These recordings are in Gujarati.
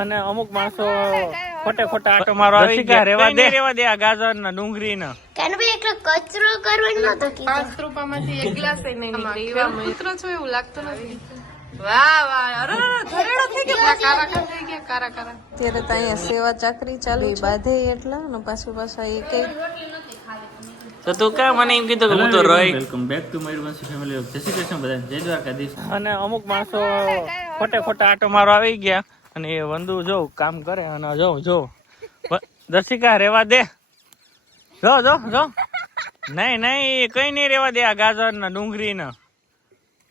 અને અમુક માણસો ખોટે ખોટા આટો મારો આવી ગયા. રેવા દે. રેવા દે આ ગાજર ના ડુંગળી ના કાનભાઈ એકલો કચરો કરવાનો નતો કીધો. પાંચ રૂપિયામાંથી એક ગ્લાસ એ નહીં નીકળે એવા છો એવું લાગતો નથી. વાહ વાહ. અરે અરે, ધરેડો થઈ ગયો કારા કારા થઈ ગયા કારા કારા. ત્યારે તો અહીંયા સેવા ચાકરી ચાલુ બાધે એટલા ને પાછું પાછા એક તો તું કા મને એમ કીધું કે હું તો રહી. Welcome back to Mayurvanshi family જય શ્રી કૃષ્ણ બધા જય દ્વારકાધીશ. અને અમુક માણસો ખોટે ખોટા આટો મારો આવી ગયા. અને એ વંદુ જો, કામ કરે અને જો જો. દસિકા રેવા દે. જો જો જો. નહીં નહીં કઈ નહીં રેવા દે આ ગાજર ને ડુંગળી ને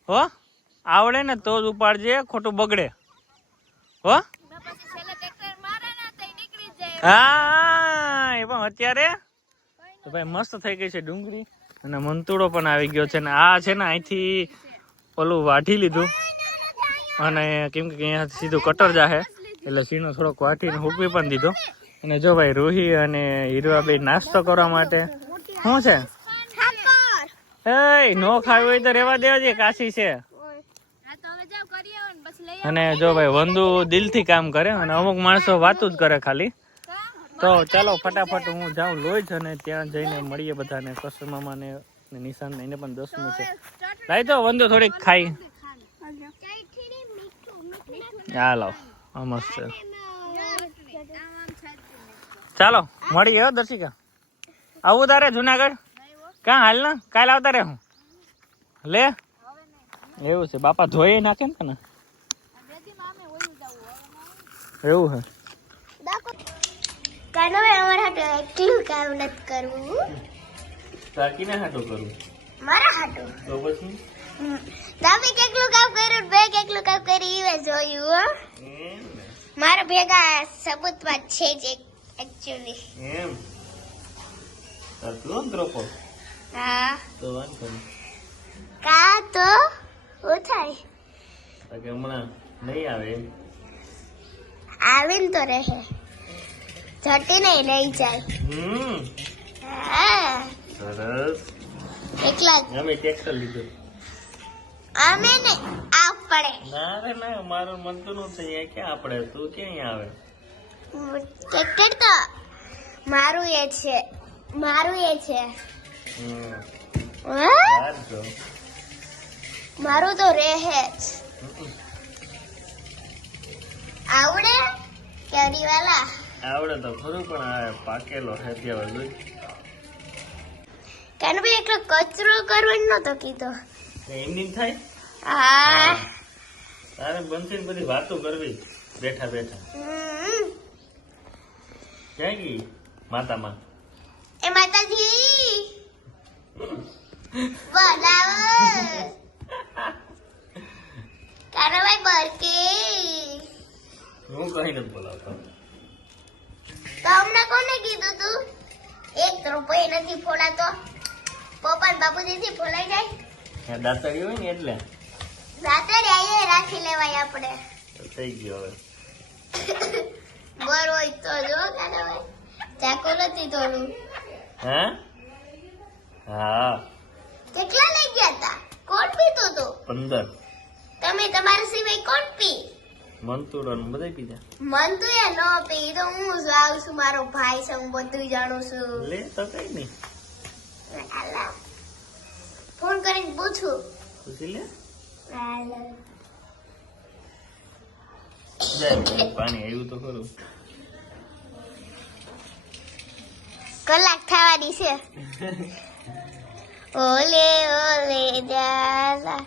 હો? આવડે ને તો જ ઉપાડજે, ખોટું બગડે. હો? હા, એ પણ અત્યારે? તો ભાઈ મસ્ત થઈ ગઈ છે ડુંગળી. અને મંતુડો પણ આવી ગયો છે ને આ છે ને અહીંથી ઓલું વાઢી લીધું. અને કેમ કે અહીંયા સીધું કટર જાહે, એટલે સીનો થોડોક વાટીને હૂકવી પણ દીધો. અને જો ભાઈ રૂહી અને હીરવા બે નાસ્તો કરવા માટે, શું છે? એ નો ખાવી હોય તો રેવા દેવા કાશી છે. અને જો ભાઈ વંદુ દિલથી કામ કરે અને અમુક માણસો વાતું જ કરે ખાલી. તો ચાલો ફટાફટ હું જાઉં લોહી જ અને ત્યાં જઈને મળીએ બધાને કસર મામાને ને નિશાન એને પણ દસમું છે. લાવી તો વંદુ થોડીક ખાઈ. હા લાવ મસ્ત ચાલો મળી હો દર્શિકા. આવું તારે જુનાગઢ? કાં હાલ ને? કાલ આવતા રે હું. લે? એવું છે બાપા ધોઈ નાખે ને તને? એવું હે. કાનભાઈ અમારા હાટુ એટલું કામ નથી કરવું તાકીને હાટો કરું. મારા હાટુ? તો પછી હમ. તમે કેટલું કામ કેટલું કામ કરી એ જોયું હો. મારા ભેગા સબૂતમાં છે જ એકચ્યુઅલી એમ? તું દ્રોપો હા. તો વાંધો નહીં. કા તો? હું થાય? તાકે હમણાં નહીં આવે આવીને તો રહે. જટી નહીં લઈ જાય. હમ. હા. સરસ. એકલા અમે ટ્રેક્ટર લીધું. અમે ને આપણે ના રે ના અમારું મન તો નું છે કે આપણે? તું ક્યાં આવે? ક્રિકેટ તો મારું એ છે. મારું એ છે. મારું તો રહે જ. આવડે? કેરી વાલા આવડે તો ખરું પણ આ પાકેલો છે ત્યાં કેન ભાઈ એટલો કચરો કરવાનો નતો કીધો. એમની થાય? હા. તારે બનશે ને બધી વાતો કરવી. બેઠા બેઠા. ક્યાં ગઈ માતામાં? એ માતાજી! બનાવો ભાઈ બરકે. હું કઈ નથી બોલાવતો. તો હમણાં કોને કીધું તું? એક રૂપિયો નથી ફોડાતો. પપ્પા બાપુજીથી ફોલાઈ જાય. ત્યાં દાંતડી હોય ને એટલે. રાતે આયે રાખી લેવાય આપણે. થઈ ગયો હવે. બર હોય તો જો કાનભાઈ ચાકુ નથી થોડું હા? હા. કેટલા લઈ ગયા તા કોણ પીતો તો? પંદર. તમે તમારા સિવાય કોણ પી? મંતુરન બધા પીધા. મન તો એ ન પી તો હું જાઉં છું? મારો ભાઈ છે હું બધું જાણું છું. લે તો કઈ નહીં. ફોન કરીને પૂછું. પૂછી લે. પાણી આવ્યું તો ખરું. કલાક થવાની છે. ઓલે ઓલે દાદા.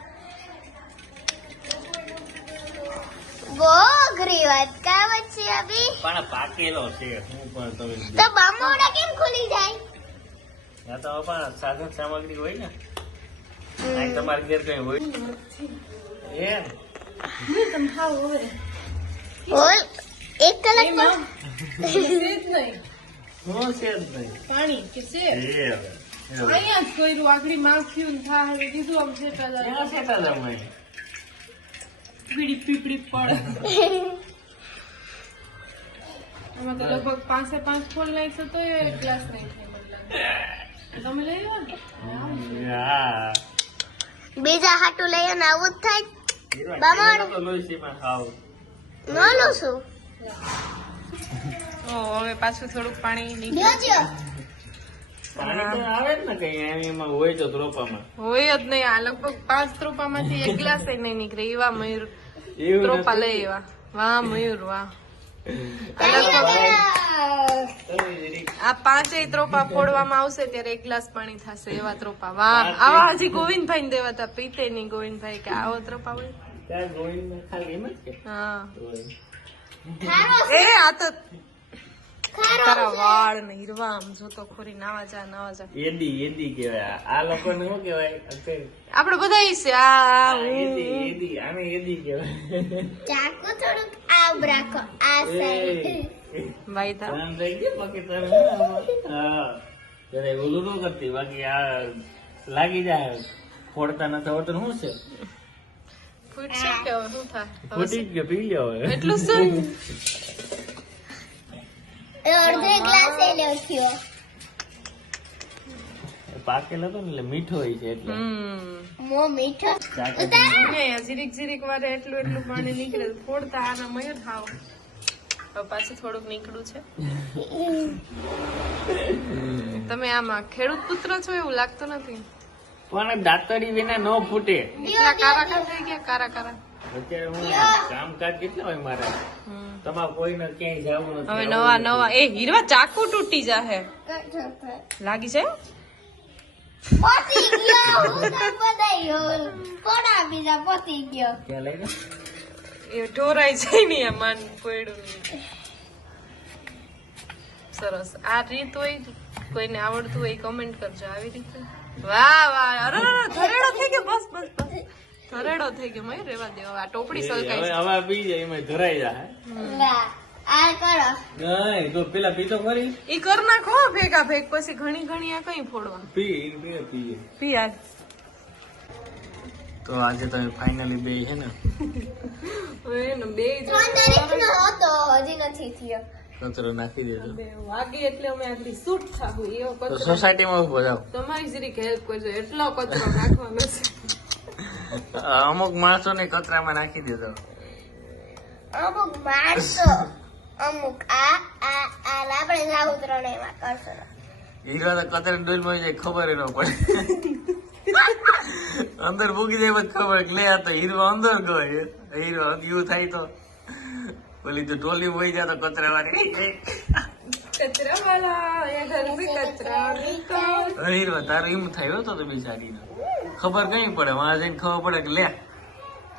વાત કામ છે અભી. પણ પાકેલો છે હું પણ તમે તો બામોડા કેમ ખુલી જાય? ના તો પણ સાધન સામગ્રી હોય ને. અહીં તમારે ઘેર કઈ હોય? એમ. ઓલ એક કલાક તો હું છે જ નહીં. પાણી કે છે? એ એ. અહીંયા જ કોઈનું આગળી માખ્યું ને થા હવે કીધું આમ સેટા જાય ક્યાં સેટા જાઉં પીડી પીપડી પડે એમાં તો લગભગ પાંચે પાંચ ફોન નાખશો તો એક ગ્લાસ નહીં થાય તમે લઈ લો ને. હા. બીજા હાટું લઈ ને આવું જ થાય. બામણ. ન લો છું ઓ હવે પાછું થોડુંક પાણી નીકળે. જોજો આવે ને કઈ એમાં હોય તો જ નહીં આ લગભગ પાંચ ત્રોપામાંથી એક ગ્લાસ નહીં નીકળે. એવા મયુર ત્રોપા લઈ એવા વાહ મયુર વાહ. આ પાંચેય ત્રોપા ફોડવામાં આવશે ત્યારે એક ગ્લાસ પાણી થશે એવા ત્રોપા. વાહ. આવા હજી ગોવિંદભાઈ ને દેવાતા પીતે નહીં ગોવિંદભાઈ કે આવો ત્રોપા હોય. ત્યાં ગોવિંદ ખાલી એમ જ કે. હા. એ આ તો તારા વાળ ને હીરવા આમ જોતો ખોરી નાવા જા નાવા જા એદી એદી કહેવાય. આ લોકોને શું કહેવાય? અત્યારે આપડે બધા છે. આ આ એદી એદી આને એદી કહેવાય. ચાકુ થોડુંક આમ રાખો આ સાઈડ ભાઈ તા આમ થઈ ગયું બાકી તારે હા ત્યારે ઓલું ન કરતી બાકી આ લાગી જાય ફોડતા નથી તો શું છે ફૂટી ગયો પી લ્યો હવે એટલું શું અડધો ગ્લાસ એ લખ્યો પાકેલો હતો ને એટલે મીઠો હોય છે એટલે. હમ. મો મીઠો? જીરીક જીરીક વારે એટલું એટલું પાણી નીકળે. ફોડતા આના મયુર થાવ. હવે પાછું થોડુંક નીકળ્યું છે. તમે આમાં ખેડૂત પુત્ર છો એવું લાગતું નથી? પણ દાંતડી વિના ન ફૂટે. એટલા કારા કા થઈ ગયા કારા કારા. અત્યારે હું કામકાજ કેટલા હોય મારા? તમારે કોઈને ક્યાંય જવું નથી હવે નવા નવા. એ હીરવા ચાકુ તૂટી જાહે. લાગી છે પતી ગયો હું તો બધાય પોડા બીજા પોતી ગયો. કે લઈ લે એ ઢોરાઈ જાય ને માન પડ્યું. સરસ. આ રીત હોય કોઈને આવડતું હોય કમેન્ટ કરજો. આવી રીતે. વાહ વાહ. અરે અરે, ધરેડો થઈ ગયો. બસ બસ બસ. ધરેડો થઈ ગયો. મય રેવા દેવા આ ટોપડી હવે સલકાઈ હવે પી જાય એમાં ધરાઈ જાય. આ કરો. નહીં તો પેલા પીતો ખરી. ઈ કર નાખો ભેગા ભેગ પછી ઘણી ઘણી આ કઈ ફોડવા પી પી પીએ પી આ તો આજે તમે ફાઇનલી બે હે ને? બે તારીખનો હતો હજી નથી થયો. કચરો નાખી દેજો. વાગે એટલે અમે આટલી સૂટ થાકું એવો કચરો. સોસાયટીમાં ઊભો જાવ તમારી જરીક હેલ્પ કરજો એટલો કચરો નાખવાનો છે. અમુક માણસો ને કચરામાં નાખી દેજો. અમુક મારશો અમુક આ આ આ આપણે લાવું ત્રણ એમાં કરશો હીરા તો કચરા ડોલમાં જાય ખબર ન પડે. અંદર ભૂગી જાય પછી ખબર લે આ તો હીરો અંદર ગયો હીરો અગિયું થાય તો. ઓલી તો ટોલી વહી જાય તો કચરા વાળી. કચરા વાળા એ ઘર સે કચરા હીરો તારું એમ થયો તો તો બિચારી ખબર કઈ પડે વાં જઈને ખબર પડે કે લે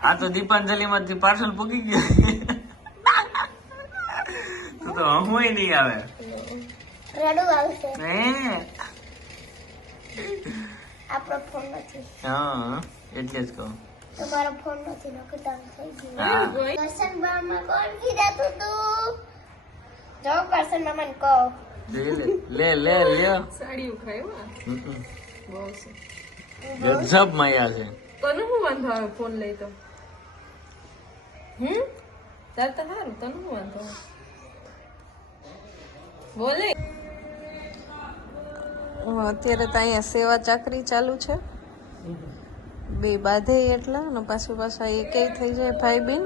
આ તો દીપાંજલિ માંથી પાર્સલ પૂકી ગયું. તો તો હમુય નહીં આવે. રડું આવશે. હે? આપણો ફોન નથી. હા એટલે જ કહું. તમારો ફોન નથી નકતા થઈ ગયો. દર્શન બામાં કોણ કીધા તું જો કરશન મામાને કહો. લે લે લે સાડી ઉખાયો બહુ છે. ગજબ માયા છે. તને શું વાંધો આવે ફોન લઈ તો? હમ? તાર તો સારું તને હું વાંધો આવે? બોલે. અત્યારે તો અહીંયા સેવા ચાકરી ચાલુ છે. બે બાંધે એટલા અને પાછું પાછા એકેય થઈ જાય ભાઈ બેન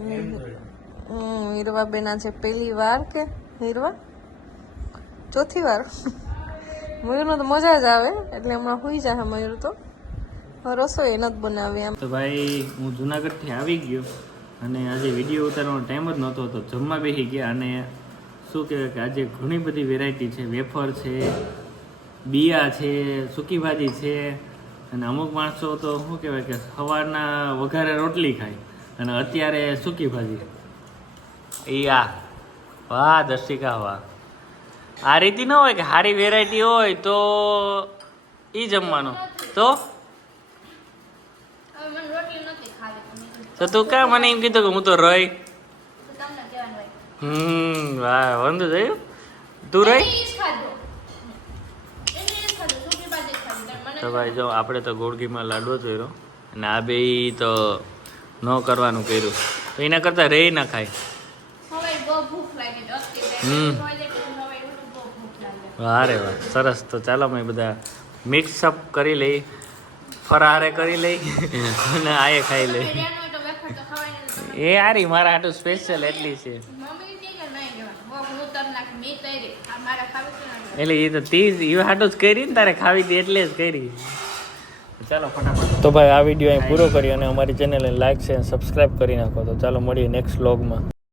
હમ હીરવા બેન આજે પહેલી વાર કે હીરવા? ચોથી વાર. મયુરનો તો મજા જ આવે એટલે હમણાં હોઈ જાય મયુર તો. રસોઈ રસોઈ નથી બનાવી એમ. તો ભાઈ હું જુનાગઢથી આવી ગયો અને આજે વીડિયો ઉતારવાનો ટાઈમ જ નહોતો તો જમવા બેસી ગયા અને શું કહેવાય કે આજે ઘણી બધી વેરાયટી છે. વેફર છે બિયા છે સૂકી ભાજી છે અને અમુક માણસો તો શું કહેવાય કે સવારના વઘારે રોટલી ખાય અને અત્યારે સૂકી ભાજી. એ આ વાહ દર્શિકા વાહ. આ રીતે ન હોય કે સારી વેરાયટી હોય તો એ જમવાનું. તો? તો તું કા મને એમ કીધું કે હું તો રહી હમ વાહ વાંધો થયું તું રહી? તો ભાઈ જો આપણે તો ગોળગીમાં લાડવો જોયો અને આ બે તો ન કરવાનું કર્યું. તો એના કરતા રે ના ખાય. હમ. વાહ રે વાહ સરસ. તો ચાલો અમે બધા મિક્સઅપ કરી લઈ ફરારે કરી લઈ અને આએ ખાઈ લઈ. એ હારી મારા હાટું સ્પેશિયલ એટલી છે મમ્મી કે કે નહીં જવા હું તર નાખ મેં તરી આ મારા ખાવી છે ને એટલે એ તો તીજ એ હાટો જ કરી ને તારે ખાવી હતી એટલે જ કરી. ચાલો ફટાફટ. તો ભાઈ, આ વીડિયો અહીં પૂરો કરી અને અમારી ચેનલને લાઈક છે સબસ્ક્રાઈબ કરી નાખો. તો ચાલો મળીએ નેક્સ્ટ વ્લોગમાં